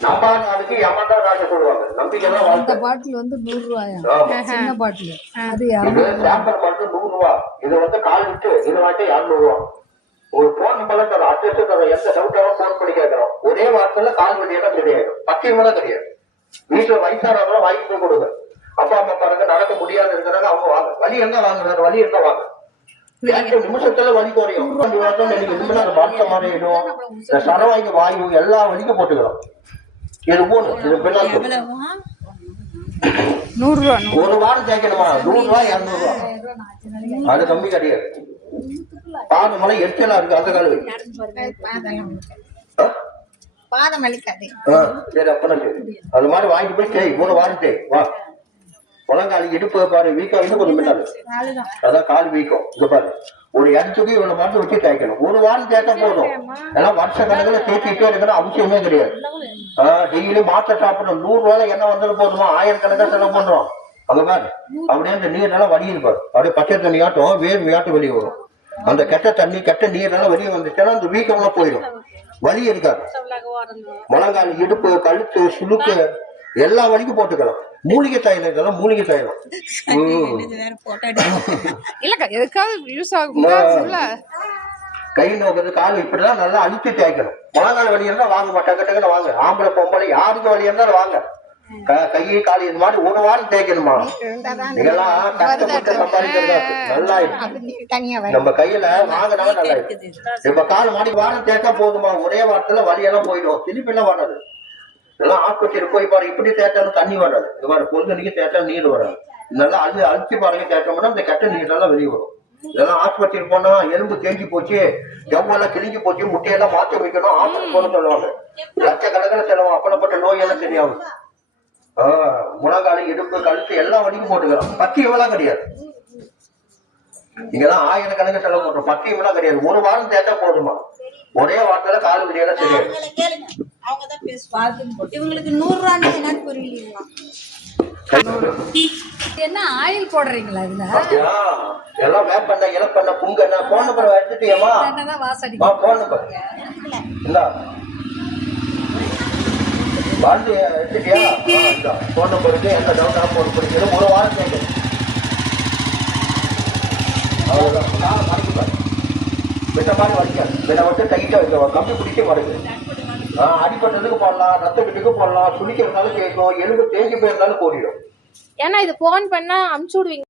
நம்பா நாளுக்கு யமன் தான் ராஜா சொல்லுவாங்க. நம்பிக்கை தான் வாழ்க்கை. இந்த பாட்டில் வந்து 100 ரூபாயா? சின்ன பாட்டில் அது இது சாம்பிள் மட்டும் 100 ரூபா. இது வந்து கால் விட்டு இது மட்டும் 200 ரூபா. ஒரு போன் நம்பர் தரோம், அட்ரஸ் தரோம், எந்த டவுட்டாலும் போன் பண்ணி கேட்கறோம். ஒரே வாரத்துல கால் வண்டியெல்லாம் கிடையாது, பத்தியமெல்லாம் கிடையாது. வீட்டுல வயசானவங்களும் வாங்கி போய் கொடுங்க. அப்பா அம்மா பாருங்க நடக்க முடியாது இருக்கிறாங்க, அவங்க வாங்க. வலி இருந்தா வாங்க, வேற வலி இருந்தா வாங்க. 2 நிமிஷத்துல வலி குறையும். வருஷம் மாறிடும். இந்த சரவாய்க்கு வாயு எல்லா வலிக்கும் போட்டுக்கிறோம். இது போன இது பின்னால் 100 ரூபா. ஒரு வாரம் தேய்க்கணுமா? 100 ரூபா 200 ரூபா. அது கம்மி கிடையாது. பாதம் மலை எரிச்சலா இருக்கு, அந்த கழுவி பாதம் வலிக்காது. சரி அப்பதான் சரி. அது மாதிரி வாங்கிட்டு போய் தேய், ஒரு வாரம் தேய் வா. முழங்காலி இடுப்பு பாரு வீக்கம் வந்து கொஞ்சம் மின்னாது, அதான் கால் வீக்கம். இங்க பாரு ஒரு இடத்துக்கு இவ்வளவு மருந்து வச்சு தேய்க்கணும். ஒரு வாரம் தேய்க்க போதும். ஏன்னா வருஷ கணக்குல தேய்ச்சிட்டே இருக்கணும் அவசியமே கிடையாது. டெய்லி மாத்திரை சாப்பிடணும். 100 ரூபாய் என்ன வந்தாலும் போதுமா? 1000 கணக்கா செலவு பண்றோம். அங்க பாரு அப்படியே அந்த நீர் எல்லாம் வடி இருப்பாரு. அப்படியே பச்சை தண்ணி ஆட்டம் வேறு ஆட்டம் வெளியே வரும். அந்த கெட்ட தண்ணி கெட்ட நீர் எல்லாம் வெளியே வந்துச்சுன்னா அந்த வீக்கம்லாம் போயிடும், வலி இருக்காது. முழங்கால் இடுப்பு கழுத்து சுளுக்கு எல்லா வலிக்கும் போட்டுக்கலாம். மூலிகை தைலம் இதெல்லாம் மூலிகை தைலம். கை நோக்கிறது கால் இப்படிதான் நல்லா அழிச்சு தேய்க்கணும். முழங்கால் வலி இருந்தா வாங்க மாட்டாங்க, வாங்க. ஆம்பளை பொம்பளை யாருக்கு வலி இருந்தாலும் வாங்க. கையை காலி இது மாதிரி ஒரு வாரம் தேய்க்கணுமா? இதெல்லாம் கஷ்டப்பட்டு சம்பாதிக்கிறதா நல்லா இருக்கு. நம்ம கையில வாங்கினாலும் நல்லா இருக்கு. இப்ப கால் மாடி வாரம் தேய்ச்சா போதுமா? ஒரே வாரத்துல வலியெல்லாம் போயிடும், திருப்பி எல்லாம் வராது. இதெல்லாம் ஆஸ்பத்திரி போய் பாரு, இப்படி தேய்ச்சாலும் தண்ணி வராது. இது மாதிரி பொழுதுக்கு தேய்ச்சா நீர் வராது. நல்லா அழிச்சு பாருங்க தேய்ச்சோம்னா இந்த கெட்ட நீர் எல்லாம் வெளியே வரும். இதெல்லாம் ஆஸ்பத்திரி போனா எலும்பு தேஞ்சி போச்சு, ஜவ்வெல்லாம் கிழிஞ்சு போச்சு, முட்டையெல்லாம் மாற்ற வைக்கணும், ஆஸ்பத்திரி போன சொல்லுவாங்க. லட்சக்கணக்கில் செலவும். அப்படப்பட்ட நோய் எல்லாம் தெரியாது. முழங்காலி இடுப்பு கழுத்து எல்லாம் வலிக்கும் போட்டுக்கலாம். பத்தியமெல்லாம் கிடையாது. இங்கெல்லாம் 1000 கணக்கு செலவு பண்றோம். பத்தியமெல்லாம் கிடையாது. ஒரு வாரம் தேய்ச்சா போதுமா? ஒரே வாரத்துல கால் வலியெல்லாம் தெரியாது. இவங்களுக்கு 100 ரூபான்னு என்னன்னு புரியலீங்களா? என்ன ஆயில் போடுறீங்களா இதுல? எல்லாம் வேப்பண்ண இலப்பண்ண புங்கண்ண. போன் நம்பர் எடுத்துட்டியமா? போன் நம்பர் இந்தா வாழ்ந்து எடுத்துட்டியா? இந்த போன் நம்பருக்கு எந்த டவுட்டாக போன் பண்ணிக்கணும். ஒரு வாரம் கேட்கணும். அவ்வளோதான். மறைக்குப்பாரு விட்ட மாதிரி வலிக்காது. இதை வந்து டைட்டாக வைக்க கம்பி பிடிச்சி மறைக்குது. அடிப்பட்டதுக்கு போடலாம், ரத்த கட்டுக்கு போடலாம், சுழிக்கிறதுனாலும் கேட்கும், எலும்பு தேங்கி போயிருந்தாலும் போடிடும். ஏன்னா இது போன் பண்ணா அமுச்சு விடுவீங்க.